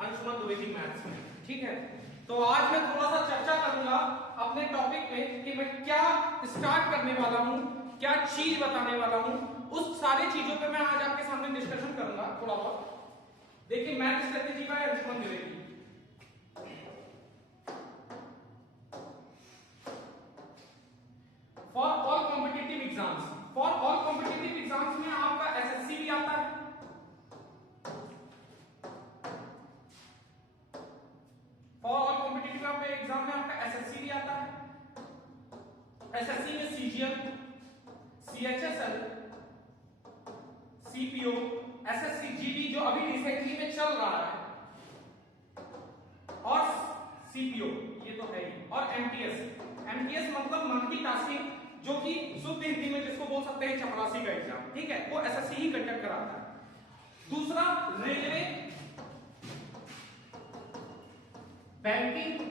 Anshuman Dwivedi maths में। ठीक है, तो आज मैं थोड़ा सा चर्चा करूंगा अपने टॉपिक पे कि मैं क्या स्टार्ट करने वाला हूं, क्या चीज बताने वाला हूं, उस सारी चीजों पे मैं आज आपके सामने डिस्कशन करूंगा थोड़ा बहुत। देखिए math strategy by Anshuman Dwivedi. For all competitive exams, for all competitive exams में आपका एसएससी भी आता है, फॉर ऑल कॉम्पिटिटिव एग्जाम में आपका एसएससी भी आता है। एसएससी में CGL, CHSL, CPO, SSC GD जो अभी रिसेंटली में चल रहा है, और सीपीओ ये तो है ही, और एमटीएस। एमटीएस मतलब मल्टीटास्किंग, जो कि शुद्ध हिंदी में जिसको बोल सकते हैं चपरासी का एग्जाम। ठीक है, वो एसएससी ही कंडक्ट कराता है। दूसरा रेलवे, बैंकिंग,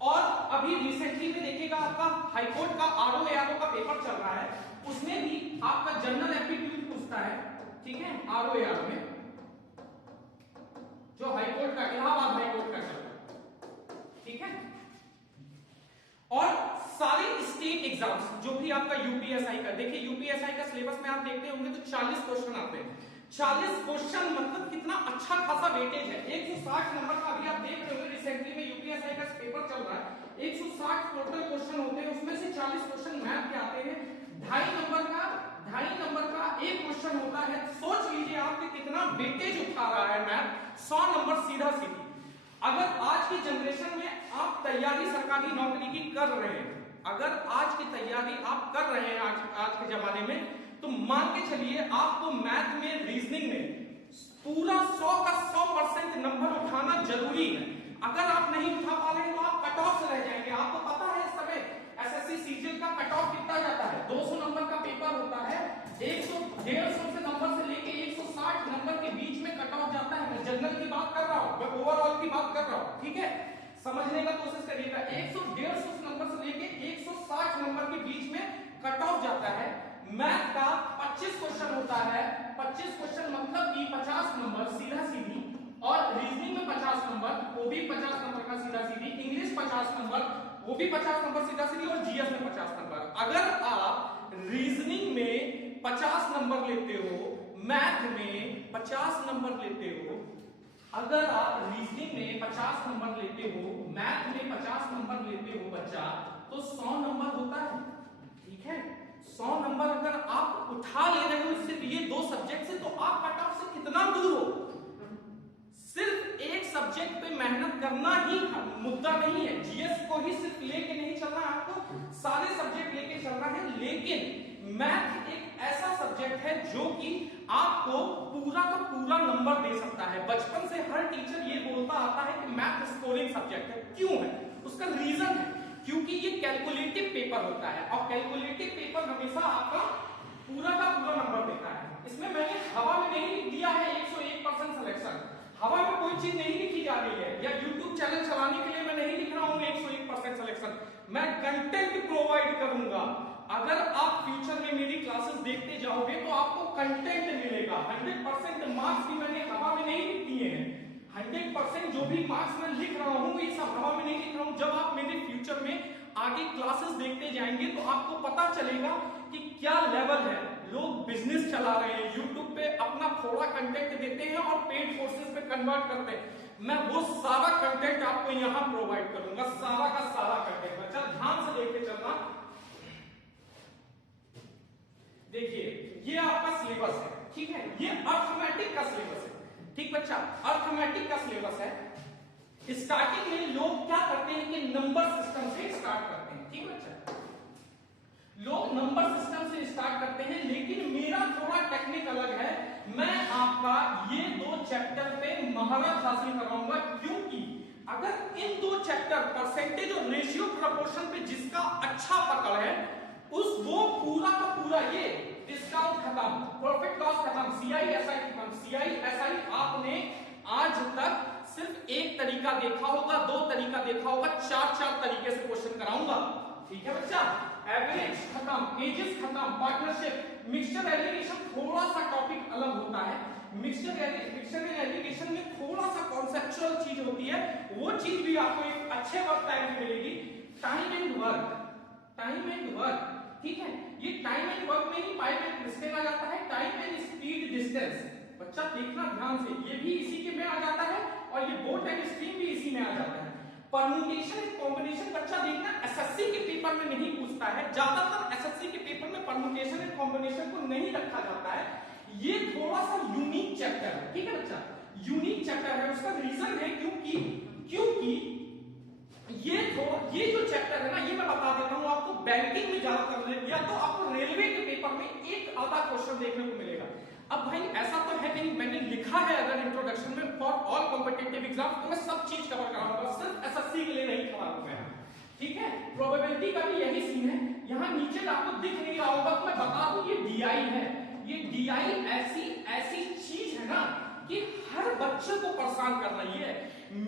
और अभी रिसेंटली में देखिएगा आपका हाईकोर्ट का आरओ का पेपर चल रहा है, उसमें भी आपका जनरल एप्टीट्यूड पूछता है। ठीक है, आरओ में जो हाईकोर्ट का, इलाहाबाद हाईकोर्ट का चल रहा है। ठीक है, और सारे स्टेट एग्जाम्स जो भी आपका यूपीएसआई का, देखिए यूपीएसआई का सिलेबस में आप देखते होंगे तो 40 क्वेश्चन आते हैं। 40 क्वेश्चन मतलब कितना अच्छा खासा वेटेज है। 160 नंबर का अभी आप देख रहे होंगे, रिसेंटली में यूपीएसआई का पेपर चल रहा है, 160 टोटल क्वेश्चन होते हैं, उसमें से 40 क्वेश्चन मैथ के आते हैं। 2.5 नंबर का एक क्वेश्चन होता है। सोच लीजिए आप कि कितना वेटेज उठा रहा है मैथ, 100 नंबर सीधा सीधी। अगर आज की जनरेशन में आप तैयारी सरकारी नौकरी की कर रहे हैं, अगर आज की तैयारी आप कर रहे हैं आज के जमाने में, तो मान के चलिए आपको मैथ में, रीजनिंग में पूरा 100 का 100% नंबर उठाना जरूरी है। अगर आप नहीं उठा पा रहे हैं तो आप कट ऑफ से रह जाएंगे। आपको पता है इस समय एसएससी सीजीएल का कट ऑफ कितना जाता है? 200 नंबर का पेपर होता है, 150 से नंबर से लेके 160 नंबर के बीच में कट ऑफ जाता है। मैं जनरल की बात कर रहा हूं, मैं ओवरऑल की बात कर रहा हूं। ठीक है, समझने का कोशिश करिएगा। 150 नंबर से लेके 160 नंबर के बीच में कट ऑफ जाता है। मैथ का 25 क्वेश्चन होता है, 25 क्वेश्चन मतलब कि 50 नंबर सीधा सीधी, और रीजनिंग में 50 नंबर, वो भी 50 नंबर का सीधा सीधी, इंग्लिश 50 नंबर, वो भी 50 नंबर सीधा सीधी, और जीएस में 50 नंबर। अगर आप रीजनिंग में 50 नंबर लेते हो, मैथ में 50 नंबर लेते हो, अगर आप रीजनिंग में 50 नंबर लेते हो, मैथ में 50 नंबर लेते हो बच्चा, तो 100 नंबर होता है। ठीक है, 100 नंबर अगर आप उठा ले रहे हो सिर्फ ये 2 सब्जेक्ट से, तो आप कट ऑफ से कितना दूर हो। सिर्फ एक सब्जेक्ट पे मेहनत करना ही मुद्दा नहीं है। जीएस को ही सिर्फ लेके नहीं चलना है, आपको सारे सब्जेक्ट लेके चलना है। लेकिन मैथ एक ऐसा सब्जेक्ट है जो कि आपको पूरा का पूरा नंबर दे सकता है। बचपन से हर टीचर ये बोलता आता है कि मैथ स्कोरिंग सब्जेक्ट है। क्यों है? उसका रीजन है क्योंकि ये कैलकुलेटिव पेपर होता है, और कैलकुलेटिव पेपर हमेशा आपका पूरा का पूरा नंबर देता है। इसमें मैंने हवा में नहीं लिख दिया है 101% सिलेक्शन, हवा में कोई चीज नहीं लिखी जा रही है, या यूट्यूब चैनल चलाने के लिए मैं नहीं लिख रहा हूं 101% सिलेक्शन। मैं कंटेंट प्रोवाइड करूंगा। अगर आप फ्यूचर में मेरी क्लासेस देखते जाओगे तो आपको कंटेंट मिलेगा। 100% मार्क्स भी मैंने हवा में नहीं लिख दिए हैं। 100% जो भी मार्क्स मैं लिख रहा हूं ये सब हवा में नहीं लिख रहा हूं। जब आप मेरे फ्यूचर में आगे क्लासेस देखते जाएंगे तो आपको पता चलेगा कि क्या लेवल है। लोग बिजनेस चला रहे हैं, यूट्यूब पे अपना थोड़ा कंटेंट देते हैं और पेड कोर्सेज पे कन्वर्ट करते हैं। मैं वो सारा कंटेंट आपको यहां प्रोवाइड करूंगा, सारा का सारा कंटेंट। बच्चा ध्यान से देख के चलना। देखिए ये आपका सिलेबस है। ठीक है, ये अर्थमेटिक का सिलेबस है। ठीक बच्चा, अर्थमेटिक का सिलेबस है। स्टार्टिंग में लोग क्या करते हैं कि नंबर सिस्टम से स्टार्ट करते हैं। ठीक बच्चा, लोग नंबर सिस्टम से स्टार्ट करते हैं, लेकिन मेरा थोड़ा टेक्निक अलग है। मैं आपका ये 2 चैप्टर पे महारत हासिल कराऊंगा, क्योंकि अगर इन 2 चैप्टर परसेंटेज और रेशियो प्रोपोर्शन पे जिसका अच्छा पकड़ है, उस वो पूरा का पूरा ये डिस्काउंट खत्म, प्रॉफिट लॉस खत्म, सीआईएसआई खत्म। सीआईएसआई आपने आज तक सिर्फ एक तरीका देखा होगा, 2 तरीका देखा होगा, 4 तरीके से क्वेश्चन कराऊंगा। ठीक है बच्चा, एवरेज खत्म, खत्म, एजेस खत्म, पार्टनरशिप, मिक्सचर एलिगेशन थोड़ा सा टॉपिक अलग होता है। मिक्सचर एलिगेशन में थोड़ा सा कॉन्सेप्चुअल चीज होती है, वो चीज भी आपको एक अच्छे वक्त टाइम में मिलेगी। टाइम एंड वर्क, ठीक है। ये टाइम एंड वर्क में ही पाइप एंड क्रिस्टल आ जाता है। टाइम एंड स्पीड डिस्टेंस, बच्चा देखना ध्यान से, ये भी इसी के में आ जाता है और ये बोथ टाइम स्ट्रीम भी इसी में आ जाता है। परम्यूटेशन एंड कॉम्बिनेशन बच्चा देखना एसएससी के पेपर में नहीं पूछता है, ज्यादातर एसएससी के पेपर में परम्यूटेशन एंड कॉम्बिनेशन को नहीं रखा जाता है। ये थोड़ा सा यूनिक चैप्टर है, ठीक है बच्चा, यूनिक चैप्टर है। उसका रीजन है क्योंकि ये जो चैप्टर है ना, ये मैं बता देता हूं आपको, बैंकिंग में ज्यादातर या तो आपको रेलवे के पेपर में एक आधा क्वेश्चन देखने को मिलेगा। अब भाई ऐसा तो है नहीं, मैंने लिखा है अगर इंट्रोडक्शन में फॉर ऑल कॉम्पिटिटिव एग्जाम, तो मैं सब चीज कवर कराऊंगा, सिर्फ एसएससी के लिए नहीं खड़ा हूं मैं, ठीक है। प्रोबेबिलिटी का भी यही सीन है। यहां नीचे आपको दिख नहीं रहा होगा तो मैं बता दूं, ये डीआई है। ये डीआई ऐसी चीज है ना कि हर बच्चे को परेशान कर रही है।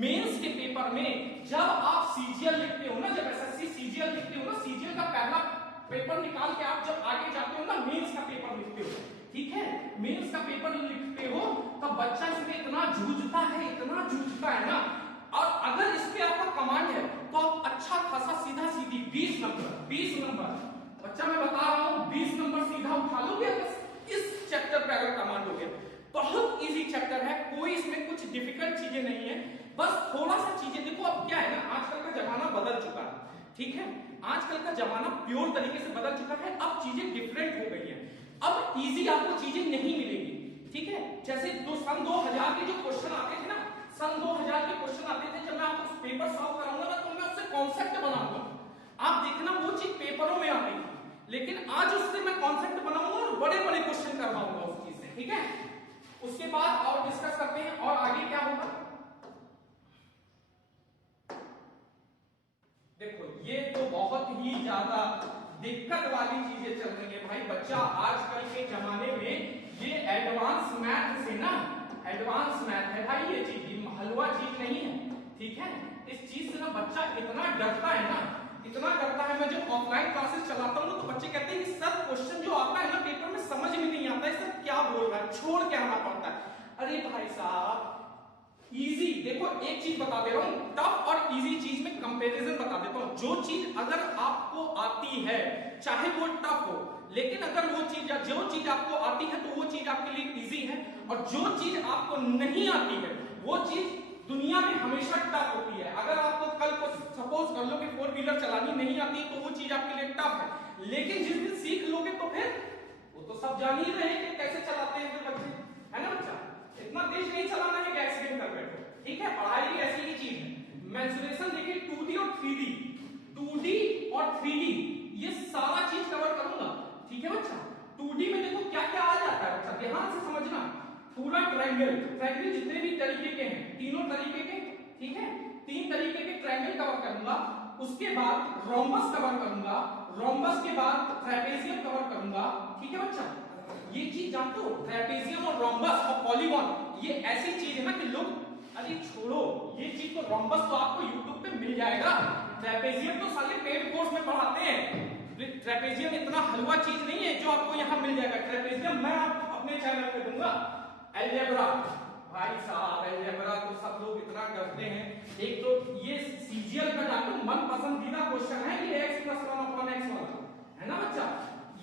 मेंस के पेपर में जब आप सीजीएल लिखते हो ना, जब एसएससी सीजीएल लिखते हो ना, सीजीएल का पहला पेपर निकाल के आप जब आगे जाते हो ना, मेंस का पेपर लिखते हो, ठीक है, मेंस का पेपर लिखते हो तब बच्चा इसमें इतना जूझता है ना। और अगर इस पे आपका कमांड है तो आप अच्छा खासा सीधा सीधी 20 नंबर बच्चा मैं बता रहा हूं 20 नंबर सीधा उठा लोगे अगर इस चैप्टर पे अगर कमांड हो गया। बहुत इजी चैप्टर है, कोई इसमें कुछ डिफिकल्ट चीजें नहीं है, बस थोड़ा सा चीजें देखो। अब क्या है ना, आजकल का जमाना बदल चुका है, ठीक है, आजकल का जमाना प्योर तरीके से बदल चुका है। अब चीजें डिफरेंट हो गई है, अब इजी आपको चीजें नहीं मिलेंगी, ठीक है। जैसे सन 2000 के जो क्वेश्चन आते थे ना, सन 2000 के क्वेश्चन आते थे, जब मैं आपको पेपर सॉल्व कराऊंगा ना तो मैं उससे कॉन्सेप्ट बनाऊंगा, आप देखना वो चीज पेपरों में आती थी, लेकिन आज उससे मैं कॉन्सेप्ट बनाऊंगा और बड़े बड़े क्वेश्चन करवाऊंगा उस चीज से, ठीक है। उसके बाद और डिस्कस करते हैं और आगे क्या होगा। देखो ये तो बहुत ही ज्यादा दिक्कत वाली चीजें चल रही है भाई। बच्चा आजकल के जमाने में ये एडवांस मैथ से ना, एडवांस मैथ है भाई, ये चीज हलवा चीज नहीं है, ठीक है। इस चीज से ना बच्चा इतना डरता है ना, इतना डरता है। मैं जब ऑफलाइन क्लासेस चलाता हूँ तो बच्चे कहते हैं कि सर क्वेश्चन जो आता है ना पेपर में समझ में नहीं आता है, सर क्या बोल रहा है, छोड़ के आना पड़ता है। अरे भाई साहब इजी, देखो एक चीज बता दे रहा हूं, टफ और इजी चीज में कंपैरिजन बता देता हूं। जो चीज अगर आपको आती है चाहे वो टफ हो, लेकिन अगर वो चीज या जो चीज आपको आती है तो वो चीज आपके लिए इजी है, और जो चीज आपको नहीं आती है वो चीज दुनिया में हमेशा टफ होती है। अगर आपको कल को सपोज कर लो कि 4 व्हीलर चलानी नहीं आती तो वो चीज आपके लिए टफ है, लेकिन जिस दिन सीख लोगे तो फिर वो तो सब जान ही रहे कि कैसे चलाते हैं फिर बच्चे, है ना बच्चा। इतना तेज नहीं चलाना है कि एक्सीडेंट कर बैठो, ठीक है। पढ़ाई भी ऐसी ही चीज है। मेंसुरेशन देखिए 2D और 3D, 2D और 3D ये सारा चीज कवर करूंगा, ठीक है बच्चा। 2D में देखो क्या क्या आ जाता है बच्चा, ध्यान से समझना। पूरा ट्रायंगल जितने भी तरीके के हैं, तीनों तरीके के, ठीक है, 3 तरीके के ट्रायंगल कवर करूंगा। उसके बाद रोम्बस कवर करूंगा, रोम्बस के बाद ट्रेपेजियम कवर करूंगा, ठीक है बच्चा। ये चीज जानते हो, ट्रेपेजियम और रोम्बस और पॉलीगॉन, ये ऐसी चीज है ना कि लोग, अरे छोड़ो ये चीज, तो रोम्बस तो आपको YouTube पे मिल जाएगा, ट्रेपेजियम तो साले पेड कोर्स में पढ़ाते हैं। ट्रेपेजियम इतना हलवा चीज नहीं है जो आपको यहाँ मिल जाएगा। ट्रेपेजियम मैं आपको अपने चैनल पे दूंगा। अलजेब्रा भाई साहब, अलजेब्रा तो सब लोग इतना करते हैं। एक तो ये सीजीएल का जाकर मन पसंदीदा क्वेश्चन है ये x+1/x वाला, है ना बच्चा।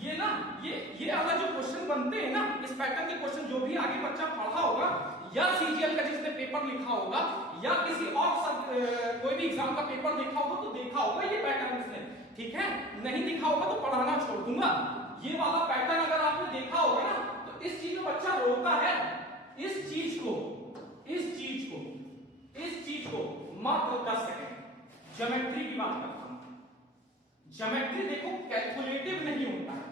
ये ना ये वाला जो क्वेश्चन बनते हैं ना, इस पैटर्न के क्वेश्चन जो भी आगे बच्चा पढ़ा होगा या सीजीएल का जिसने पेपर लिखा होगा या किसी और कोई भी एग्जाम का पेपर लिखा होगा तो देखा होगा ये पैटर्न इसने, ठीक है। नहीं दिखा होगा तो पढ़ाना छोड़ दूंगा। ये वाला पैटर्न अगर आपने देखा होगा ना तो इस चीज में बच्चा रोता है। इस चीज को मात्र 10 सेकंड ज्योमेट्री की बात करता हूं। ज्योमेट्री देखो कैलकुलेटिव नहीं होता है,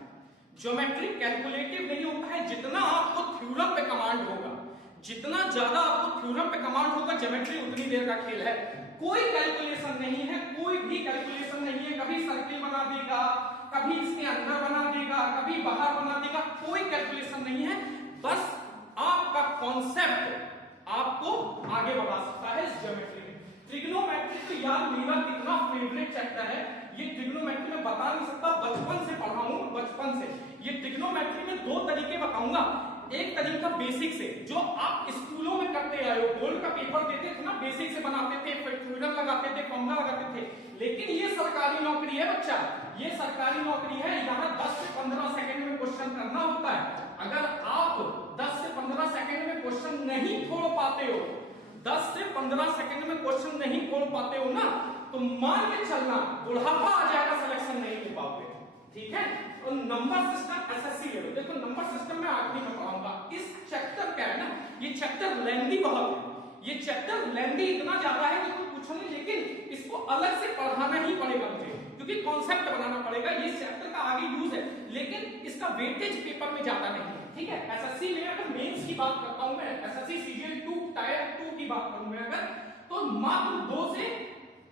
ज्योमेट्री कैलकुलेटिव नहीं होता है। जितना आपको थ्योरम पे कमांड होगा, जितना ज्यादा आपको थ्योरम पे कमांड होगा, ज्योमेट्री उतनी देर का खेल है। कोई कैलकुलेशन नहीं है, कोई भी कैलकुलेशन नहीं है। कभी सर्किल बना देगा, कभी इसके अंदर बना देगा, कभी बाहर बना देगा, कोई कैलकुलेशन नहीं है। बस आपका कॉन्सेप्ट आपको आगे बढ़ा सकता है इस ज्योमेट्री में। ट्रिग्नोमेट्री तो यार मेरा कितना फेवरेट चैप्टर है, ये ट्रिग्नोमेट्री में बता नहीं सकता, बचपन से पढ़ा हूं, तरीका बेसिक से, जो आप स्कूलों में करते आए हो, बोर्ड का पेपर देते थे ना, बेसिक से बनाते थे, थ्योरम लगाते थे, फॉर्मूला लगाते थे। लेकिन ये सरकारी नौकरी है बच्चा, ये सरकारी नौकरी है, यहाँ 10 से 15 सेकंड में क्वेश्चन करना होता है। अगर आप 10 से 15 सेकंड में क्वेश्चन नहीं छोड़ पाते हो, 10 से 15 सेकंड में क्वेश्चन नहीं छोड़ पाते हो ना, तो मान के चलना बुढ़ापा आ जाएगा, सिलेक्शन नहीं हो पाओगे। ठीक है, और नंबर सिस्टम एसएससी लेवल, देखो नंबर सिस्टम में आखिरी में पढ़ाऊंगा। इस चैप्टर का है ना, ये चैप्टर लेंथी बहुत है, ये चैप्टर लेंथी इतना ज्यादा है कि कोई पूछो नहीं, लेकिन इसको अलग से पढ़ाना ही पड़ेगा मुझे, क्योंकि कॉन्सेप्ट बनाना पड़ेगा। ये चैप्टर का आगे यूज है, लेकिन इसका वेटेज पेपर में ज्यादा नहीं है। ठीक है, एसएससी में अगर मेंस की बात करता हूं मैं, एसएससी सीजीएल 2 टायर 2 की बात करूं मैं अगर, तो मात्र 2 से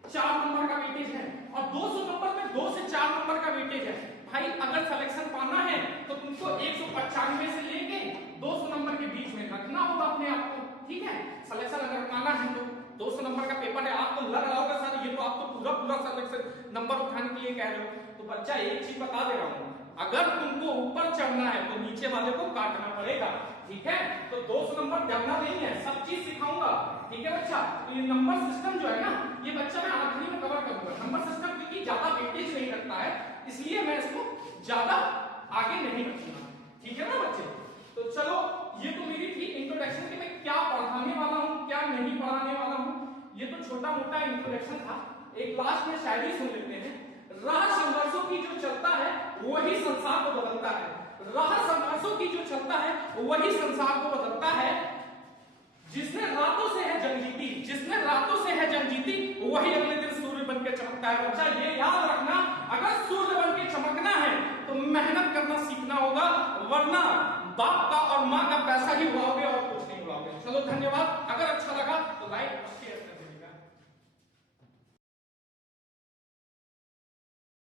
4 नंबर का वेटेज है, और 200 नंबर में 2 से 4 नंबर का वेटेज है। भाई अगर सिलेक्शन पाना है तो तुमको 195 से लेके 200 नंबर के बीच में रखना होगा अपने आप को। ठीक है, सिलेक्शन अगर पाना है तो 200 नंबर का पेपर है, आपको लग रहा होगा सर ये तो आप तो पूरा सिलेक्शन नंबर उठाने के लिए कह रहे हो। तो बच्चा एक चीज बता दे रहा हूं, अगर तुमको ऊपर चढ़ना है तो नीचे वाले को काटना पड़ेगा। ठीक है, तो 200 नंबर डरना नहीं है, सब चीज सिखाऊंगा। ठीक है बच्चा, तो ये नंबर सिस्टम जो है ना, ये बच्चा मैं आखिरी में कवर करूंगा। नंबर सिस्टम क्योंकि ज्यादा वेटेज नहीं रखता है, इसलिए मैं इसको ज्यादा आगे नहीं रखूंगा। ठीक है ना बच्चे, तो चलो ये तो मेरी थी इंट्रोडक्शन कि मैं क्या पढ़ाने वाला हूँ, क्या नहीं पढ़ाने वाला हूँ। ये तो छोटा मोटा इंट्रोडक्शन था। एक लास्ट में शायरी सुन लेते हैं। राह संघर्षों की जो चलता है वही संसार को बदलता है, राह संघर्षों की जो चलता है वही संसार को बदलता है। जिसने रातों से है जंग जीती, जिसने रातों से है जंग जीती, वही अगले दिन सूर्य बन के चमकता है। बच्चा ये याद रखना, अगर सूर्य बन के चमकना है तो मेहनत करना सीखना होगा, वरना बाप का और माँ का पैसा ही उड़ाओगे और कुछ नहीं उड़ाओगे। चलो धन्यवाद।